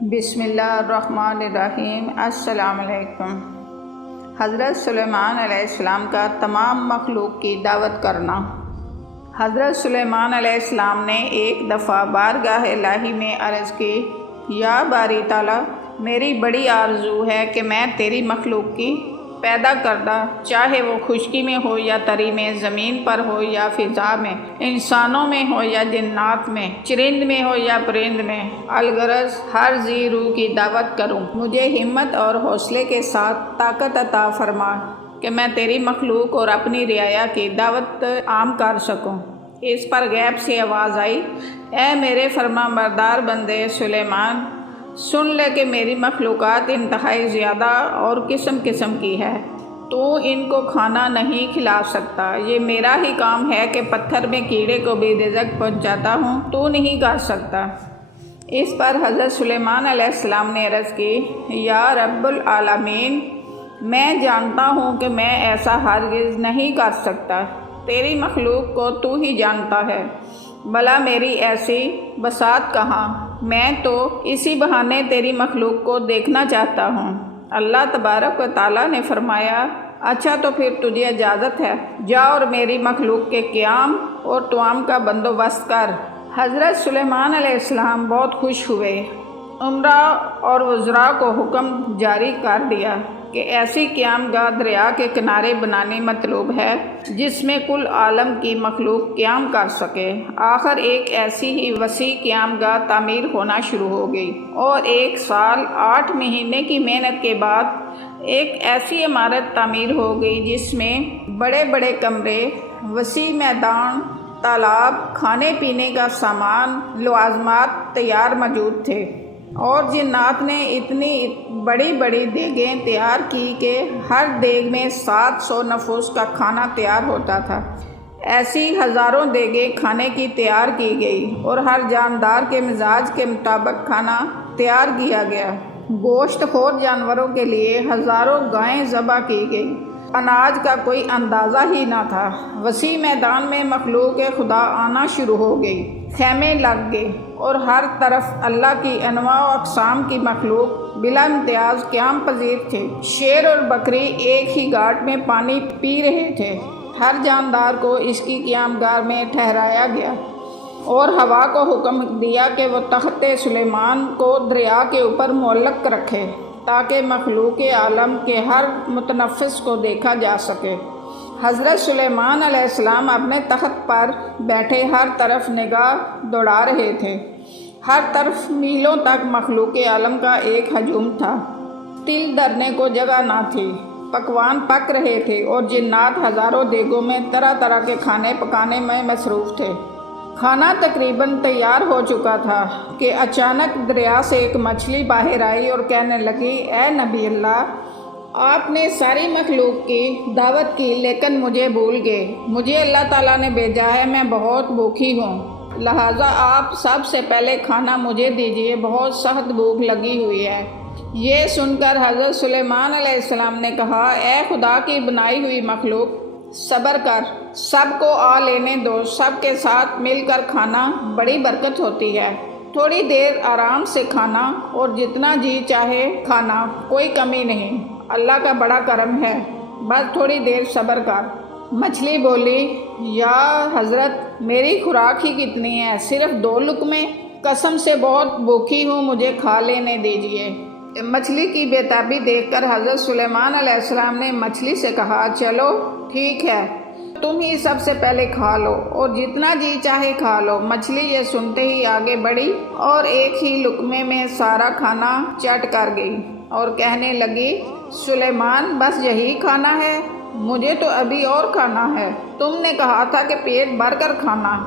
بسم اللہ الرحمن الرحیم۔ السلام علیکم۔ حضرت سلیمان علیہ السلام کا تمام مخلوق کی دعوت کرنا۔ حضرت سلیمان علیہ السلام نے ایک دفعہ بارگاہ الہی میں عرض کی، یا باری تعالیٰ، میری بڑی آرزو ہے کہ میں تیری مخلوق کی پیدا کردہ، چاہے وہ خشکی میں ہو یا تری میں، زمین پر ہو یا فضا میں، انسانوں میں ہو یا جنات میں، چرند میں ہو یا پرند میں، الغرض ہر ذی روح کی دعوت کروں۔ مجھے ہمت اور حوصلے کے ساتھ طاقت عطا فرما کہ میں تیری مخلوق اور اپنی رعایا کی دعوت عام کر سکوں۔ اس پر غیب سے آواز آئی، اے میرے فرما بردار بندے سلیمان، سن لے کہ میری مخلوقات انتہائی زیادہ اور قسم قسم کی ہے۔ تو ان کو کھانا نہیں کھلا سکتا، یہ میرا ہی کام ہے کہ پتھر میں کیڑے کو بھی رزق پہنچاتا ہوں، تو نہیں کر سکتا۔ اس پر حضرت سلیمان علیہ السلام نے عرض کی، یا رب العالمین، میں جانتا ہوں کہ میں ایسا ہرگز نہیں کر سکتا، تیری مخلوق کو تو ہی جانتا ہے، بھلا میری ایسی بساط کہاں، میں تو اسی بہانے تیری مخلوق کو دیکھنا چاہتا ہوں۔ اللہ تبارک و تعالیٰ نے فرمایا، اچھا تو پھر تجھے اجازت ہے، جا اور میری مخلوق کے قیام اور طعام کا بندوبست کر۔ حضرت سلیمان علیہ السلام بہت خوش ہوئے۔ عمرا اور وزراء کو حکم جاری کر دیا کہ ایسی قیام گاہ دریا کے کنارے بنانی مطلوب ہے جس میں کل عالم کی مخلوق قیام کر سکے۔ آخر ایک ایسی ہی وسیع قیام گاہ تعمیر ہونا شروع ہو گئی، اور 1 سال 8 مہینے کی محنت کے بعد ایک ایسی عمارت تعمیر ہو گئی جس میں بڑے بڑے کمرے، وسیع میدان، تالاب، کھانے پینے کا سامان، لوازمات تیار موجود تھے، اور جنات نے اتنی بڑی بڑی دیگیں تیار کی کہ ہر دیگ میں 700 نفوس کا کھانا تیار ہوتا تھا۔ ایسی ہزاروں دیگیں کھانے کی تیار کی گئی، اور ہر جاندار کے مزاج کے مطابق کھانا تیار کیا گیا۔ گوشت خور جانوروں کے لیے ہزاروں گائیں ذبح کی گئی۔ اناج کا کوئی اندازہ ہی نہ تھا۔ وسیع میدان میں مخلوق خدا آنا شروع ہو گئی، خیمے لگ گئے، اور ہر طرف اللہ کی انواع و اقسام کی مخلوق بلا امتیاز قیام پذیر تھے۔ شیر اور بکری ایک ہی گھاٹ میں پانی پی رہے تھے۔ ہر جاندار کو اس کی قیام گاہ میں ٹھہرایا گیا، اور ہوا کو حکم دیا کہ وہ تخت سلیمان کو دریا کے اوپر معلق رکھے تاکہ مخلوق عالم کے ہر متنفس کو دیکھا جا سکے۔ حضرت سلیمان علیہ السلام اپنے تخت پر بیٹھے ہر طرف نگاہ دوڑا رہے تھے۔ ہر طرف میلوں تک مخلوق عالم کا ایک ہجوم تھا۔ تل دھرنے کو جگہ نہ تھی، پکوان پک رہے تھے، اور جنات ہزاروں دیگوں میں طرح طرح کے کھانے پکانے میں مصروف تھے۔ کھانا تقریباً تیار ہو چکا تھا کہ اچانک دریا سے ایک مچھلی باہر آئی اور کہنے لگی، اے نبی اللہ، آپ نے ساری مخلوق کی دعوت کی لیکن مجھے بھول گئے۔ مجھے اللہ تعالیٰ نے بھیجا ہے، میں بہت بھوکی ہوں، لہٰذا آپ سب سے پہلے کھانا مجھے دیجیے، بہت سخت بھوک لگی ہوئی ہے۔ یہ سن کر حضرت سلیمان علیہ السلام نے کہا، اے خدا کی بنائی ہوئی مخلوق، صبر کر، سب کو آ لینے دو، سب کے ساتھ مل کر کھانا بڑی برکت ہوتی ہے۔ تھوڑی دیر آرام سے کھانا، اور جتنا جی چاہے کھانا، کوئی کمی نہیں، اللہ کا بڑا کرم ہے، بس تھوڑی دیر صبر کر۔ مچھلی بولی، یا حضرت، میری خوراک ہی کتنی ہے، صرف 2 لقمے، قسم سے بہت بھوکی ہوں، مجھے کھا لینے دیجیے۔ مچھلی کی بے تابی دیکھ کر حضرت سلیمان علیہ السلام نے مچھلی سے کہا، چلو ٹھیک ہے، تم ہی سب سے پہلے کھا لو، اور جتنا جی چاہے کھا لو۔ مچھلی یہ سنتے ہی آگے بڑھی اور ایک ہی لقمے میں سارا کھانا چٹ کر گئی، اور کہنے لگی، سلیمان، بس یہی کھانا ہے؟ مجھے تو ابھی اور کھانا ہے، تم نے کہا تھا کہ پیٹ بھر کر کھانا،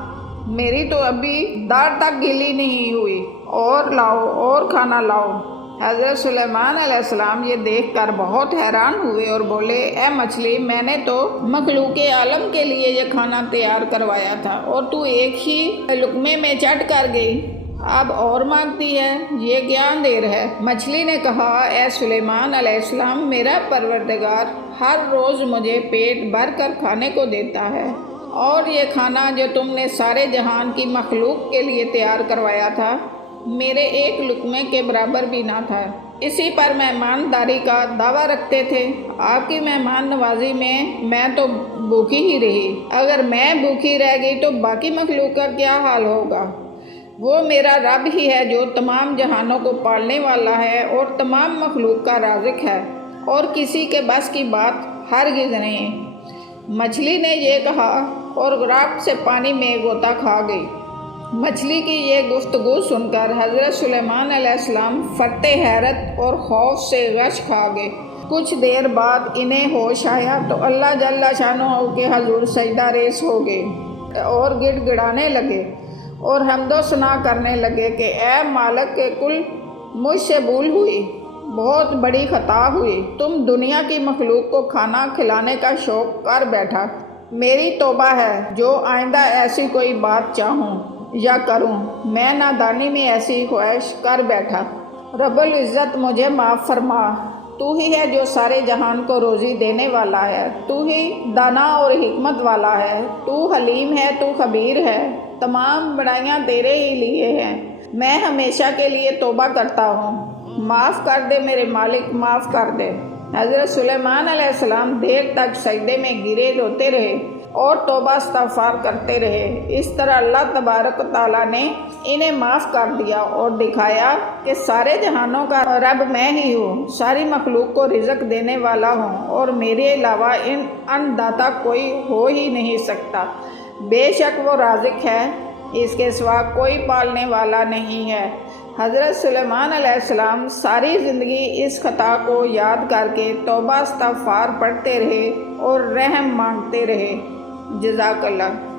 میری تو ابھی داڑھ تک گیلی نہیں ہوئی، اور لاؤ، اور کھانا لاؤ۔ حضرت سلیمان علیہ السلام یہ دیکھ کر بہت حیران ہوئے اور بولے، اے مچھلی، میں نے تو مخلوق عالم کے لیے یہ کھانا تیار کروایا تھا، اور تو ایک ہی لقمے میں چٹ کر گئی، اب اور مانگتی ہے، یہ کیا اندھیر ہے؟ مچھلی نے کہا، اے سلیمان علیہ السلام، میرا پروردگار ہر روز مجھے پیٹ بھر کر کھانے کو دیتا ہے، اور یہ کھانا جو تم نے سارے جہان کی مخلوق کے لیے تیار کروایا تھا، میرے ایک لقمے کے برابر بھی نہ تھا۔ اسی پر مہمانداری کا دعویٰ رکھتے تھے۔ آپ کی مہمان نوازی میں تو بھوکی ہی رہی۔ اگر میں بھوکی رہ گئی تو باقی مخلوق کا کیا حال ہوگا؟ وہ میرا رب ہی ہے جو تمام جہانوں کو پالنے والا ہے اور تمام مخلوق کا رازق ہے، اور کسی کے بس کی بات ہرگز نہیں۔ مچھلی نے یہ کہا اور غراب سے پانی میں غوطہ کھا گئی۔ مچھلی کی یہ گفتگو سن کر حضرت سلیمان علیہ السلام فرتے حیرت اور خوف سے غش کھا گئے۔ کچھ دیر بعد انہیں ہوش آیا تو اللہ جل شانہ کے حضور سجدہ ریز ہو گئے اور گڑ گڑانے لگے اور حمد و ثنا کرنے لگے کہ اے مالک کے کل، مجھ سے بھول ہوئی، بہت بڑی خطا ہوئی۔ تم دنیا کی مخلوق کو کھانا کھلانے کا شوق کر بیٹھا۔ میری توبہ ہے جو آئندہ ایسی کوئی بات چاہوں یا کروں، میں نادانی میں ایسی خواہش کر بیٹھا۔ رب العزت مجھے معاف فرما۔ تو ہی ہے جو سارے جہان کو روزی دینے والا ہے، تو ہی دانا اور حکمت والا ہے، تو حلیم ہے، تو خبیر ہے، تمام بڑائیاں تیرے ہی لیے ہیں۔ میں ہمیشہ کے لیے توبہ کرتا ہوں، معاف کر دے میرے مالک، معاف کر دے۔ حضرت سلیمان علیہ السلام دیر تک سجدے میں گرے روتے رہے اور توبہ استغفار کرتے رہے۔ اس طرح اللہ تبارک و تعالیٰ نے انہیں معاف کر دیا اور دکھایا کہ سارے جہانوں کا رب میں ہی ہوں، ساری مخلوق کو رزق دینے والا ہوں اور میرے علاوہ ان داتا کوئی ہو ہی نہیں سکتا۔ بے شک وہ رازق ہے، اس کے سوا کوئی پالنے والا نہیں ہے۔ حضرت سلیمان علیہ السلام ساری زندگی اس خطا کو یاد کر کے توبہ استغفار پڑھتے رہے اور رحم مانگتے رہے۔ جزاک اللہ۔